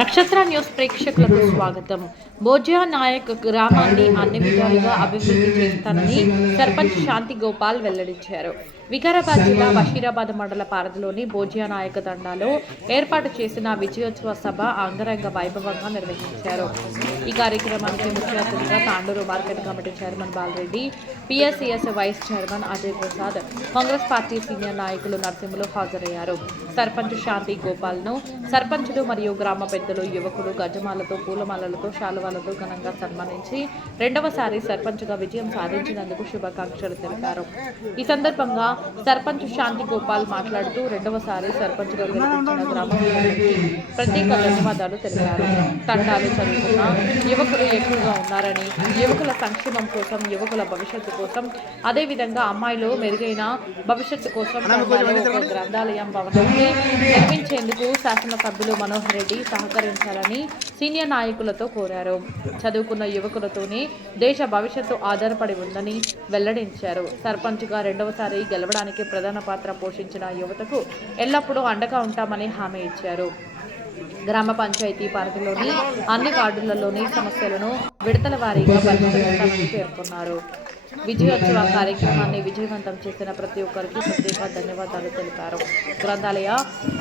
నక్షత్ర న్యూస్ ప్రేక్షకులకు స్వాగతం. భోజ్యా నాయక్ గ్రామాన్ని అన్ని విధాలుగా అభివృద్ధి చేస్తానని సర్పంచ్ శాంతి గోపాల్ వెల్లడించారు. వికారాబాద్ జిల్లా బషీరాబాద్ మండల పారధిలోని భోజ్యా నాయక దండాలో ఏర్పాటు చేసిన విజయోత్సవ సభ అంగరంగ వైభవంగా నిర్వహించారు. ఈ కార్యక్రమానికి ముఖ్య అతిథిగా Tandur market committee chairman Balareddy PSCS vice chairman Ajay Prasad Congress party senior నాయకులు నరసింహులు హాజరయ్యారు. సర్పంచ్ శాంతి గోపాల్ను సర్పంచులు మరియు గ్రామ పెద్దలు యువకులు గజమాలతో పూలమాలలతో శాలువాలతో ఘనంగా సన్మానించి రెండవసారి సర్పంచ్గా విజయం సాధించినందుకు శుభాకాంక్షలు తెలిపారు. ఈ సందర్భంగా సర్పంచ్ శాంతి గోపాల్ మాట్లాడుతూ రెండవసారి సర్పంచ్గా గెలిపించిన గ్రామ ప్రజలకి ప్రత్యేక ధన్యవాదాలు తెలిపారు. తండాలు చదువుకున్న యువకులు ఎక్కువగా ఉన్నారని యువకుల సంక్షేమం కోసం యువకుల భవిష్యత్తు కోసం అదేవిధంగా అమ్మాయిలు మెరుగైన భవిష్యత్తు కోసం గ్రంథాలయం భవనాన్ని నిర్మించేందుకు శాసనసభ్యులు మనోహర్ రెడ్డి సహకరించాలని సీనియర్ నాయకులతో కోరారు. చదువుకున్న యువకులతోనే దేశ భవిష్యత్తు ఆధారపడి ఉందని వెల్లడించారు. సర్పంచ్గా రెండవసారి తెరవడానికి ప్రధాన పాత్ర పోషించిన యువతకు ఎల్లప్పుడూ అండగా ఉంటామని హామీ ఇచ్చారు. గ్రామ పంచాయతీ పరిధిలోని అన్ని వార్డులలోని సమస్యలను విడతల వారీగా పరిష్కరిస్తామని పేర్కొన్నారు. విజయోత్సవ కార్యక్రమాన్ని విజయవంతం చేసిన ప్రతి ఒక్కరికి ప్రత్యేక ధన్యవాదాలు తెలిపారు. గ్రంథాలయ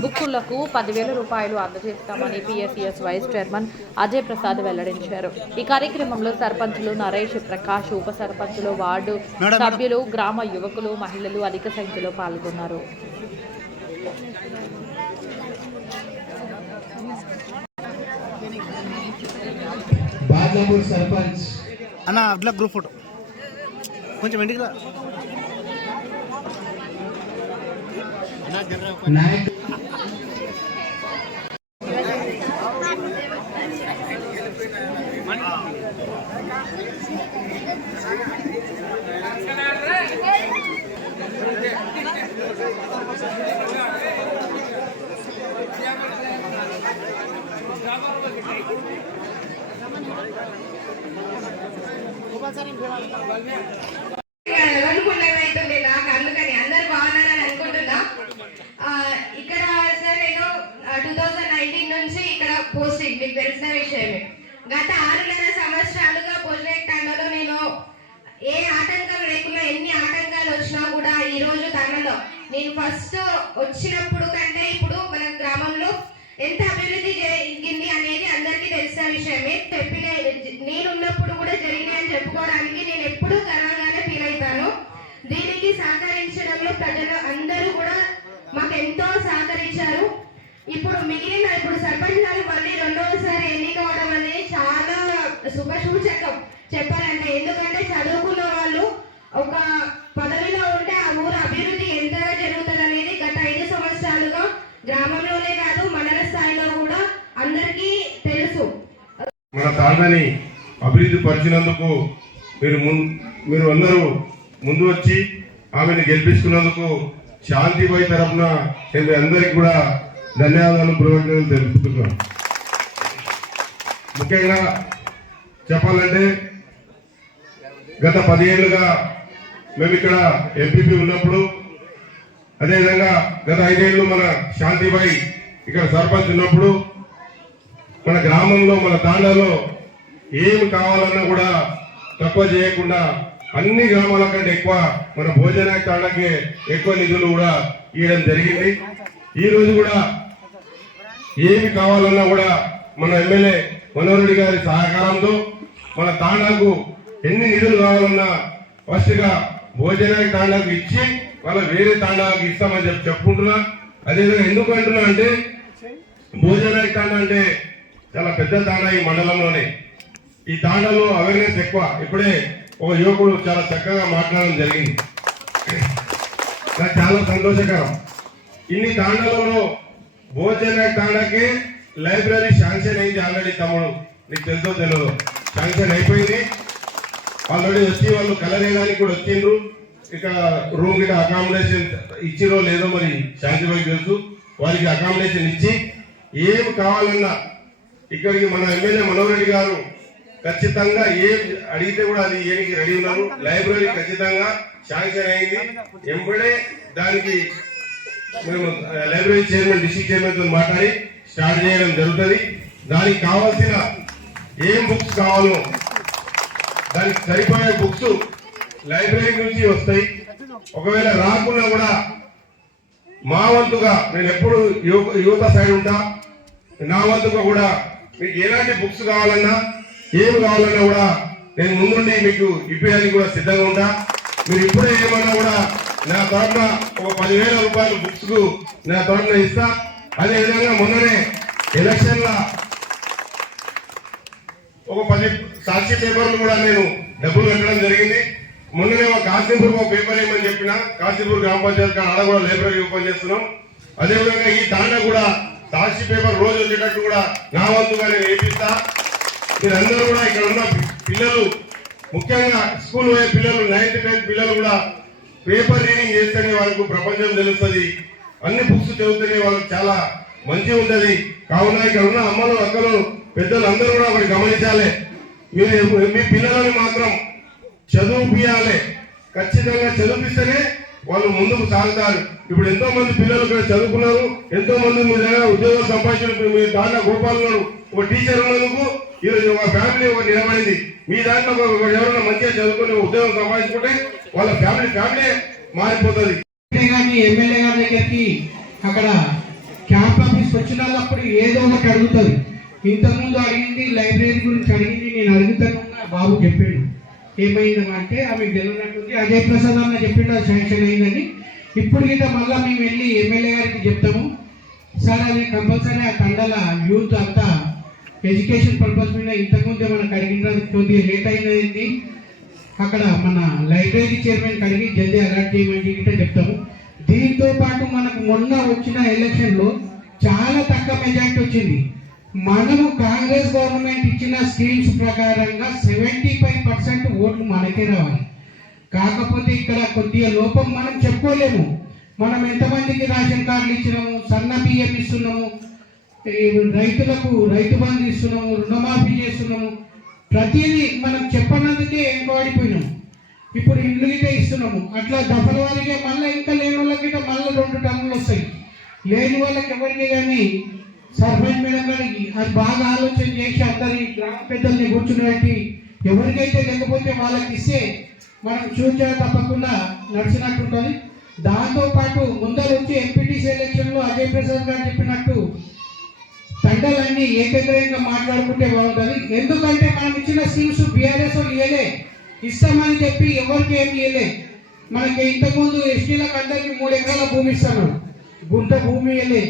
బుక్కులకు పదివేల రూపాయలు అందజేస్తామని PSCS vice chairman Ajay Prasad వెల్లడించారు. ఈ కార్యక్రమంలో సర్పంచులు నరేష్ ప్రకాష్ ఉప సర్పంచులు వార్డు సభ్యులు గ్రామ యువకులు మహిళలు అధిక సంఖ్యలో పాల్గొన్నారు. అన్న అట్లా గ్రూప్ ఫోటో కొంచెం ఇంటికి రా నాయక్ అనుకున్నదైతుంది నాకు అందుకని అందరు బాగున్నారని అనుకుంటున్నా. ఇక్కడ సార్ నేను టూ థౌజండ్ నైన్టీన్ నుంచి ఇక్కడ పోస్టింగ్ మీకు తెలిసిన విషయమే. గత ఆరున్నర సంవత్సరాలుగా పొజిటాండలో నేను ఏ ఆటంకం లేకుండా ఎన్ని ఆటంకాలు వచ్చినా కూడా ఈ రోజు తనలో. నేను ఫస్ట్ వచ్చినప్పుడు కంటే ఇప్పుడు మన గ్రామంలో ఎంత అభివృద్ధి జరిగింది అనేది అందరికీ తెలిసిన విషయమే. చెప్పిన నేనున్నప్పుడు కూడా జరిగినాయని చెప్పుకోవడానికి నేను ఎప్పుడూ గర్వంగానే ఫీల్ అవుతాను దీనికి సహకరించడంలో ప్రజలు అందరూ కూడా మాకు ఎంతో సహకరించారు ఇప్పుడు మిగిలిన ఇప్పుడు సర్పంచ్ గారు మళ్ళీ రెండవసారి ఎన్నికవడం అనేది చాలా శుభ సూచకం చెప్పాలంటే. ఎందుకంటే చదువుకున్న వాళ్ళు ఒక పదవిలో ఉంటే ఆ ఊరు అభివృద్ధి ఎంతగా జరుగుతుంది అనేది గత ఐదు సంవత్సరాలుగా గ్రామంలోనే కాదు మండల స్థాయిలో కూడా అందరికీ తెలుసు. మన తాండని అభివృద్ధి పరిచినందుకు మీరు మీరు అందరూ ముందు వచ్చి ఆమెను గెలిపించుకున్నందుకు శాంతిబాయి తరఫున నేను అందరికి కూడా ధన్యవాదాలు కృతజ్ఞతలు తెలుపుతున్నాను ముఖ్యంగా చెప్పాలంటే గత పదిహేళ్ళుగా మేము ఇక్కడ ఎంపీపీ ఉన్నప్పుడు అదేవిధంగా గత ఐదేళ్ళు మన శాంతిబాయి ఇక్కడ సర్పంచ్ ఉన్నప్పుడు మన గ్రామంలో మన తాండాలో ఏమి కావాలన్నా కూడా తక్కువ చేయకుండా అన్ని గ్రామాల కంటే ఎక్కువ మన భోజన తాండాకే ఎక్కువ నిధులు కూడా ఇవ్వడం జరిగింది. ఈ రోజు కూడా ఏమి కావాలన్నా కూడా మన ఎమ్మెల్యే మనోహర్ గారి సహకారంతో మన తాండాకు ఎన్ని నిధులు కావాలన్నా ఫస్ట్గా భోజనానికి తాండాకు ఇచ్చి వాళ్ళ వేరే తాండాకు ఇస్తామని చెప్పి చెప్పుకుంటున్నా. అదేవిధంగా ఎందుకు అంటున్నా అంటే భోజనానికి తాండా అంటే చాలా పెద్ద తాండా ఈ మండలంలోనే. ఈ తాండాలో అవేర్నెస్ ఎక్కువ. ఇప్పుడే ఒక యువకుడు చాలా చక్కగా మాట్లాడడం జరిగింది. నాకు చాలా సంతోషకరం. ఇన్ని తాండాలలో భోజన తాండాకి లైబ్రరీ శాంక్షన్ అయింది ఆల్రెడీ తమ్ముడు. నీకు తెలుసో తెలియదు శాంక్షన్ అయిపోయింది. ఆల్రెడీ వచ్చి వాళ్ళు కలర్ వేయడానికి కూడా వచ్చిండ్రు. ఇక రూమ్ గిట్ట అకామిడేషన్ ఇచ్చిరో లేదో మరి శాంతిబాయి తెలుసు. వారికి అకామిడేషన్ ఇచ్చి ఏం కావాలన్నా ఇక్కడికి మన ఎమ్మెల్యే మనోహర్ రెడ్డి గారు ఖచ్చితంగా ఏం అడిగితే కూడా అది ఏనికి రెడీ ఉన్నారు. లైబ్రరీ ఖచ్చితంగా శాంక్షన్ అయింది. ఎంబడే దానికి మేము లైబ్రరీ చైర్మన్ డిస్ట్రిక్ట్ చైర్మన్తో మాట్లాడి స్టార్ట్ చేయడం జరుగుతుంది. దానికి కావాల్సిన ఏం బుక్స్ కావాలో దానికి సరిపోయే బుక్స్ లైబ్రరీ నుంచి వస్తాయి. ఒకవేళ రాకుండా కూడా మా వంతుగా నేను ఎప్పుడు యువ- యువత సైడ్ ఉంటా. నా వంతుగా కూడా మీకు ఎలాంటి బుక్స్ కావాలన్నా ఏం కావాలన్నా కూడా నేను ముందుండి మీకు ఇప్పేయడానికి కూడా సిద్ధంగా ఉంటా. మీరు ఇప్పుడే ఏమన్నా కూడా నా తరఫున ఒక పదివేల రూపాయలు బుక్స్కు నా తరఫున ఇస్తా. అదే విధంగా మొన్ననే ఎలక్షన్ల ఒక పది సాక్షి పేపర్లు కూడా నేను డబ్బులు కట్టడం జరిగింది. మొన్ననే ఒక కాశీపూర్ ఒక పేపర్ ఏమని చెప్పిన కాశీపూర్ గ్రామ పంచాయత్ ఆడ కూడా లైబ్రరీ ఓపెన్ చేస్తున్నాం. అదేవిధంగా ఈ తాండ కూడా సాక్షి పేపర్ రోజు వచ్చేటట్టు కూడా నా వంతుగా నేను వేపిస్తా. మీరందరూ కూడా ఇక్కడ ఉన్న పిల్లలు ముఖ్యంగా స్కూల్ పోయే పిల్లలు నైన్త్ టెన్త్ పిల్లలు కూడా పేపర్ రీడింగ్ చేస్తేనే వాళ్ళకు ప్రపంచం తెలుస్తుంది. అన్ని బుక్స్ చదివితేనే వాళ్ళకి చాలా మంచిగా ఉంటది. కావున ఇక్కడ ఉన్న అమ్మలు అక్కలు పెద్దలు అందరూ కూడా ఒకటి గమనించాలి. మీరు మీ పిల్లలని మాత్రం చదువుపియాలి ఖచ్చితంగా చదివిస్తేనే వాళ్ళు ముందుకు సాగుతారు. ఇప్పుడు ఎంతో మంది పిల్లలు ఇక్కడ చదువుకున్నారు. ఎంతో మంది మీ దగ్గర సంపాదించిన మీ దాంట్లో గోపాల్ ఒక టీచర్ ఉన్నందుకు ఈరోజు ఒక ఫ్యామిలీ ఒక నిలబడింది మీ దాంట్లో ఒక- ఎవరైనా మంచిగా చదువుకుని ఉద్యోగం సంపాదించుకుంటే వాళ్ళ ఫ్యామిలీ ఫ్యామిలీ మారిపోతుంది. కానీ ఎమ్మెల్యే గారి దగ్గరికి అక్కడ క్యాంప్ ఆఫీస్ వచ్చిన వాళ్ళప్పుడు ఏదో ఒకటి అడుగుతుంది. ఇంతకుముందు అడిగింది లైబ్రరీ గురించి అడిగింది నేను అడుగుతాను బాబు చెప్పాడు. ఏమైందంటే ఆమె తెలియనట్టుంది అజయ్ ప్రసాద్ అన్న చెప్పిండు అది శాంక్షన్ అయిందని. ఇప్పుడు గిట్ట మళ్ళీ మేము వెళ్ళి ఎమ్మెల్యే గారికి చెప్తాము. సార్ అది కంపల్సరీ ఆ తండల యూత్ అంతా ఎడ్యుకేషన్ పర్పస్ మీద ఇంతకుముందు మనకు అడిగిన కొద్దిగా లేట్ అయినది అక్కడ మన లైబ్రరీ చైర్మన్ కలిగి జల్దీ అలాట్ చేయమని గిట్ట చెప్తాము దీంతో పాటు మనకు మొన్న వచ్చిన ఎలక్షన్లో చాలా తక్కువ మెజార్టీ వచ్చింది. మనము కాంగ్రెస్ గవర్నమెంట్ ఇచ్చిన స్కీమ్స్ ప్రకారంగా సెవెంటీ ఫైవ్ పర్సెంట్ ఓట్లు మనకే రావాలి. కాకపోతే ఇక్కడ కొద్దిగా లోపం మనం చెప్పుకోలేము. మనం ఎంతమందికి రేషన్ కార్డులు ఇచ్చినాము సన్న బియ్యం ఇస్తున్నాము రైతులకు రైతు బంధు ఇస్తున్నాము రుణమాఫీ చేస్తున్నాము ప్రతిదీ మనం చెప్పనందుకే ఎంకోడిపోయినాం ఇప్పుడు ఇండ్లు గిట్ట ఇస్తున్నాము. అట్లా దఫల వారిగా మళ్ళీ ఇంకా లేని వాళ్ళకి గిట్ట మళ్ళీ రెండు టన్నులు వస్తాయి. లేని వాళ్ళకి ఎవరికి కానీ సర్పంచ్ మేడం గారికి అది బాగా ఆలోచన చేసి అందరి గ్రామ పెద్దల్ని కూర్చుని ఎవరికైతే లేకపోతే వాళ్ళకి ఇస్తే మనం చూచా తప్పకుండా నడిచినట్టు ఉంటుంది. దాంతో ముందర వచ్చి ఎంపీటీసీ ఎలక్షన్లో అజయ్ ప్రసాద్ గారు చెప్పినట్టు తండలన్నీ ఏకగ్రహంగా మాట్లాడుకుంటే బాగుంటుంది. ఎందుకంటే మనం ఇచ్చిన స్కీమ్స్ బీఆర్ఎస్ వాళ్ళు ఇవ్వలే ఇస్తామని చెప్పి ఎవరికి ఏం ఇవ్వలే మనకి ఇంతకుముందు ఎస్టీలకు అందరికీ మూడు ఎకరాల భూమి ఇస్తాను గుంట భూమి ఇవ్వలే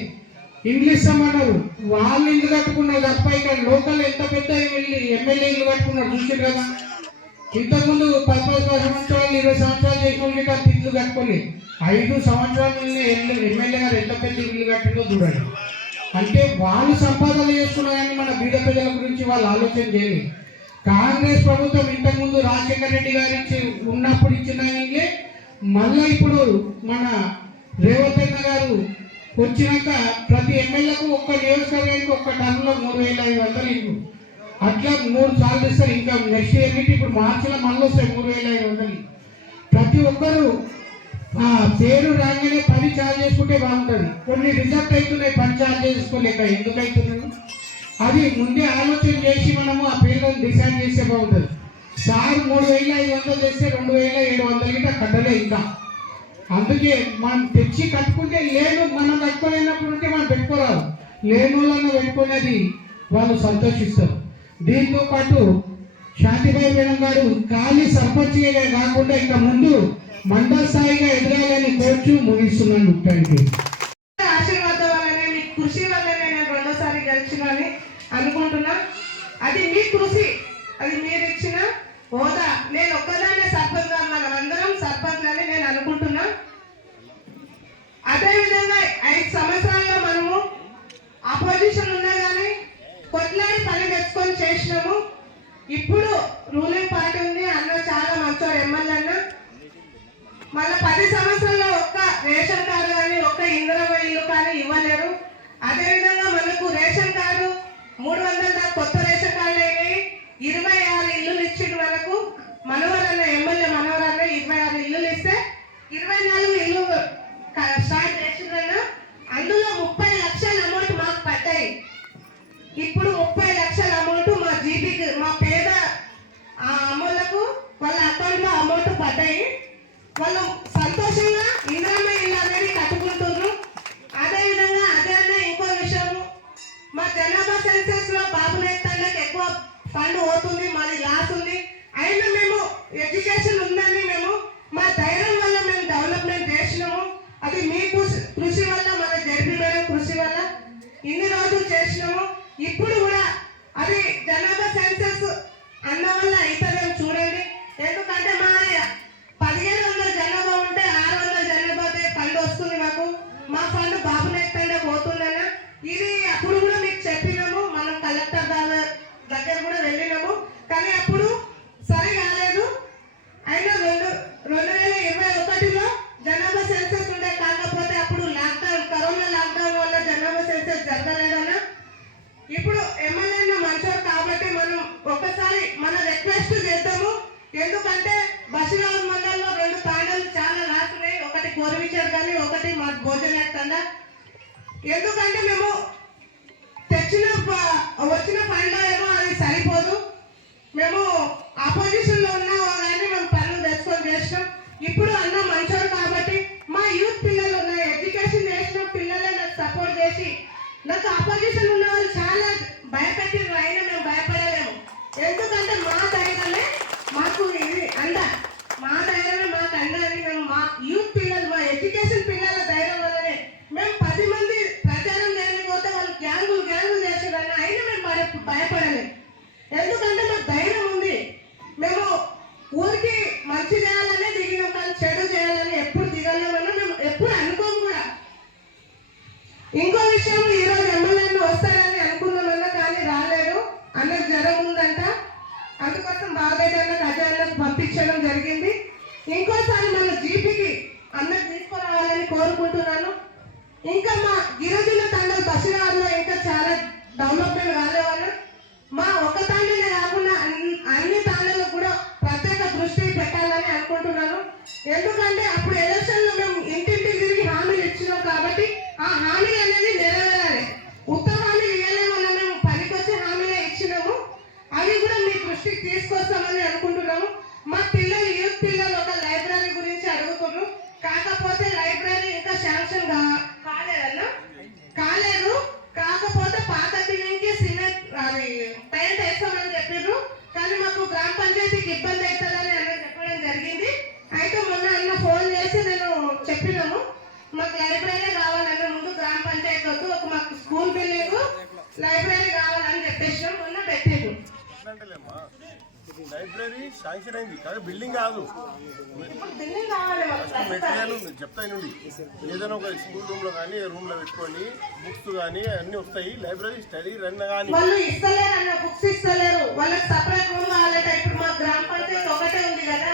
ఇంగ్లీష్ అన్నారు వాళ్ళు ఇల్లు కట్టుకున్నారు తప్ప ఇక్కడ లోకల్ ఎంత పెద్ద వెళ్ళి ఎమ్మెల్యే ఇల్లు కట్టుకున్నారు చూసారు కదా. ఇంతకుముందు పది సంవత్సరాలు ఇరవై సంవత్సరాలు చేసిన వాళ్ళకి ఇల్లు కట్టుకోలేదు ఐదు సంవత్సరాల ఎమ్మెల్యే గారు ఎంత పెద్ద ఇల్లు కట్టిందో చూడండి. అంటే వాళ్ళు సంపాదన చేస్తున్నారని మన బీద ప్రజల గురించి వాళ్ళు ఆలోచన చేయలేదు. కాంగ్రెస్ ప్రభుత్వం ఇంతకుముందు రాజశేఖర రెడ్డి గారు ఉన్నప్పుడు ఇచ్చిన ఇల్లే మళ్ళీ ఇప్పుడు మన రేవంత్ అన్న గారు వచ్చినాక ప్రతి ఎమ్మెల్యేకు ఒక్క నియోజకవర్గానికి ఒక్క టన్నులో మూడు వేల ఐదు వందలు ఇల్లు. అట్లా మూడు సార్లు ఇస్తారు. ఇంకా నెక్స్ట్ ఇయర్ ఇప్పుడు మార్చిలో మళ్ళీ వస్తాయి మూడు వేల ఐదు వందలు ప్రతి ఒక్కరు ఆ పేరు రాగానే పని చార్జ్ చేసుకుంటే బాగుంటుంది కొన్ని రిజెక్ట్ అవుతున్నాయి పని చార్జ్ చేసుకోలేక ఎందుకు అవుతున్నాను అది ముందే ఆలోచన చేసి మనము ఆ పేర్లను డిసైడ్ చేస్తే బాగుంటుంది. సార్ మూడు వేల ఐదు వందలు చేస్తే రెండు వేల ఏడు వందలు గిట్ట కట్టలే ఇంకా. అందుకే మనం తెచ్చి కట్టుకుంటే లేను మనం కట్టుకోలేనప్పుడు ఉంటే మనం పెట్టుకోరాదు. లేని వాళ్ళని పెట్టుకునేది వాళ్ళు సంతోషిస్తారు. దీంతో పాటు శాంతిబాయి మేడం గారు ఖాళీ సర్పంచ్గా కాకుండా ఇంకా ముందు మండల స్థాయిగా ఎదగాలని కోర్చు ముగిస్తున్నాను థ్యాంక్ యూ ఆశీర్వాదం వల్లనే మీ కృషి వల్లనే నేను రెండోసారి గెలిచినని అనుకుంటున్నా. అది మీ కృషి అది మీరు ఇచ్చిన హోదా. నేను ఒక్కదానే సర్పంచ్గా మనం అందరం సర్పంచ్ అని నేను అనుకుంటున్నా. అదే విధంగా ఐదు సంవత్సరాల్లో మనము అపోజిషన్ ఉన్నా కానీ కొట్లాడి పని తెచ్చుకొని చేసినాము. ఇప్పుడు రూలింగ్ పార్టీ ఉంది అన్న చాలా మంచోడు ఎమ్మెల్యే అన్న. మళ్ళీ పది సంవత్సరాల్లో ఒక్క రేషన్ కార్డు కానీ ఒక్క ఇందిరమ్మ ఇల్లు కానీ ఇవ్వలేరు. అదేవిధంగా మనకు రేషన్ కార్డు మూడు వందల దాకా కొత్త రేషన్ కార్డులు అయినాయి. ఇరవై ఆరు ఇల్లులు ఇచ్చిండు మనకు. మనవరన్న ఎమ్మెల్యే మనవరన్న ఇరవై ఆరు ఇల్లులు ఇస్తే ఇరవై నాలుగు ఇల్లు స్టార్ట్ చేసిండ్రన్న. అందులో ముప్పై లక్షల అమౌంట్ మాకు పడ్డాయి. ఇప్పుడు ముప్పై లక్షల అమౌంట్ మా జీబీకి మా పేద ఆ అమౌంట్లకు వాళ్ళ అకౌంట్లో అమౌంట్ పడ్డాయి. వాళ్ళు రాసున్నాయి ఒకటి కానీ ఒకటి మా భోజన తండా ఎందుకంటే మేము తెచ్చిన ప- వచ్చిన ఫండ్ ఏమో అది సరిపోదు. మేము ఆపోజిషన్లో ఉన్నా కానీ మేము పనులు తెచ్చుకొని చేసినాం. ఇప్పుడు అన్న మంచోడు కాబట్టి మా యూత్ పిల్లలు నా ఎడ్యుకేషన్ చేసిన పిల్లలే నాకు సపోర్ట్ చేసి నాకు ఆపోజిషన్ ఉన్న వాళ్ళు చాలా భయపెట్టిన అయినా మేము భయపడలేము. ఎందుకంటే మా తల్లిదండ్రులు మాకు ఇది అండ మా ధైర్యమే మాకు అండ అని మేము మా యూత్ పిల్లలు మా ఎడ్యుకేషన్ పిల్లల ధైర్యం వల్లనే మేము పది మంది ప్రచారం చేయకపోతే వాళ్ళు గ్యాంగులు గ్యాంగులు చేసేదాన్ని అయినా మేము భయ- భయపడలేము ఎందుకంటే మాకు ధైర్యం ఉంది మేము ఊరికి మంచి చేయాలనే దిగినాం కానీ చెడు చేయాలని ఎప్పుడు దిగలేమన్నా మేము ఎప్పుడు అనుకోము కూడా ఇంకో విషయం ఈ రోజు ఎమ్మెల్యేలు వస్తారని అనుకున్నామన్నా కానీ రాలేదు అన్నకు జ్వరం ఉందంట అందుకోసం బాబాయ్ అన్నకు అజయ్ పంపించడం జరిగింది. ఇంకోసారి మన జీపీకి అన్నకు తీసుకురావాలని కోరుకుంటున్నాను. ఇంకా మా గిరిజన తండ్రి బసిరాల్లో ఇంకా చాలా డెవలప్మెంట్ కాలేవన్నా మా ఒక తండ్రిని కాకుండా అన్ని- తండ్రులకు కూడా ప్రత్యేక దృష్టి పెట్టాలని అనుకుంటున్నాను. ఎందుకంటే అప్పుడు ఎలక్షన్లో మేము ఇంటింటికి తిరిగి హామీలు ఇచ్చినాం కాబట్టి ఆ హామీలు అనేది లైబ్రరీ కావాలని చెప్పేసినాం మొన్న పెట్టారు అంటలేమ్మా లైబ్రరీ శాంక్షన్ అయింది. కానీ బిల్డింగ్ కాదు. బిల్డింగ్ ప్రస్తుతం. మెటీరియల్ ఉంది చెప్తా నుండి ఏదైనా ఒక స్కూల్ రూమ్లో కానీ రూమ్లో పెట్టుకొని బుక్స్ కానీ అన్ని వస్తాయి. లైబ్రరీ స్టడీ రన్ కానీ. వాళ్ళు ఇస్తలేరు అన్న బుక్స్ ఇస్తలేరు. వాళ్ళకి సపరేట్ రూమ్ కావాలట ఇప్పుడు మా గ్రామ పంచాయతీ ఒకటే ఉంది కదా.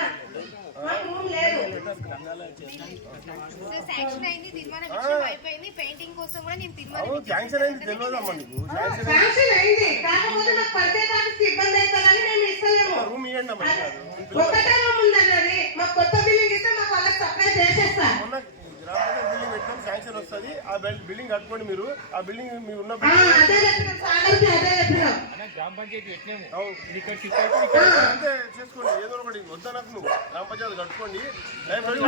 శాంక్షన్ అయింది తీర్మానం అయిపోయింది. పెయింటింగ్ కోసం కూడా నేను తీర్మానం శాంక్షన్ అయింది తెలియదమ్మా నీకు. శాంక్షన్ శాంక్షన్ అయింది. కాకపోతే మాకు పంచాయతీ ఇబ్బంది అవుతుందని మేము ఇస్తలేము. రూమ్ ఇవ్వండి అమ్మా అది ఒకటే రూమ్ ఉందన్నది. మాకు కొత్త బిల్డింగ్ ఇస్తే మాకు వాళ్ళకి సపరేట్ చేసేస్తా మొన్న గ్రామ పంచాయతీ బిల్డింగ్ పెట్టినాం శాంక్షన్ వస్తుంది ఆ బిల్డింగ్ కట్టుకోండి మీరు. ఆ బిల్డింగ్ మీ ఉన్న అంతే చేసుకోండి ఏదో ఒకటి వద్దనకు నువ్వు. గ్రామ పంచాయతీ కట్టుకోండి. లైబ్రరీ